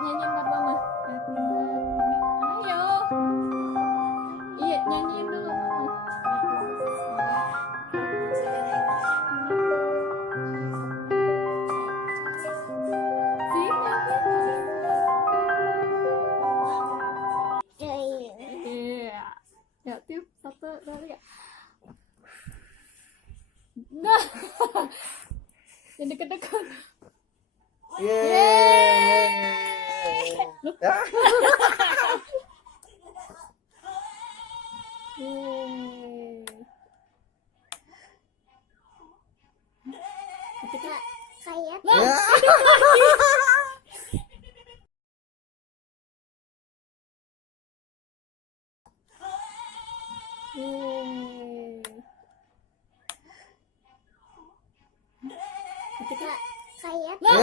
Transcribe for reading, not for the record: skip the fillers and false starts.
nyanyiin buat mama. Happy birthday. Ayo. Iya, nyanyiin dulu mama. Sing happy birthday. Iya. Ya, tiup 1, 2, 3. Nah. Yang deket-deket. Yeay. Ya. Ketika Kayak Ya. ketika kayak Ya.